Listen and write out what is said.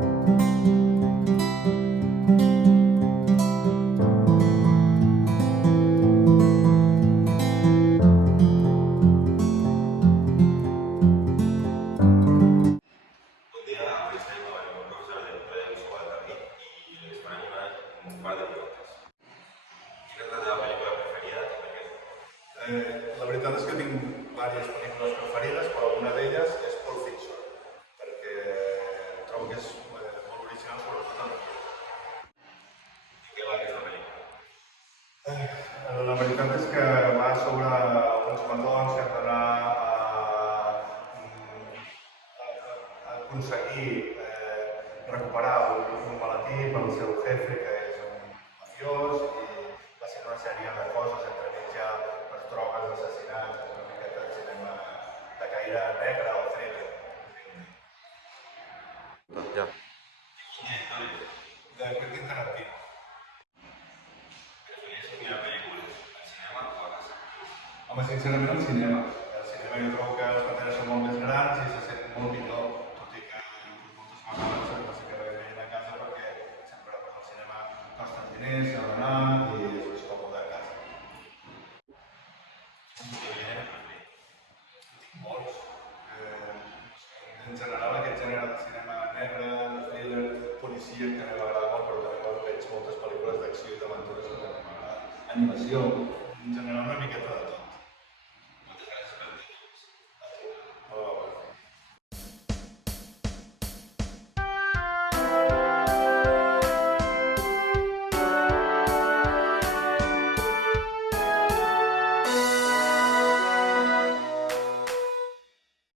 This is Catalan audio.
Un día Einstein va a ver un profesor de su David y le dispara un par de preguntes. Quina és la teva pel·lícula preferida i per què? La veritat és que tinc diverses pel·lícules preferides, però una d'elles és Pulp Fiction, perquè trobo que és molt original, sobretot en el guió. I què va aquesta pel·lícula? La veritat és que va sobre uns matons que han d'anar a aconseguir recuperar un maletí pel seu jefe, que és un mafiós, i va ser una sèrie de coses, entre mig ja les drogues, assassinats, una miqueta de cinema de caire negre o thriller. Ja. De Quentin Tarantino. Preferiries mirar pel·lícules al cinema o a casa? Home, sincerament al cinema. Al cinema jo trobo que les pantalles són molt més grans i se sent molt millor, tot i que moltes vegades no s'acaba veient a casa perquè sempre al cinema costen diners, s'ha d'anar i és més còmode a casa. Quin gènere preferit? Tinc molts. En general aquest gènere de cinema negre, de thriller, policia que a mi m'agrada molt, però també veig moltes pel·lícules d'acció i d'aventures que també m'agrada. Animació, en general una miqueta de tot.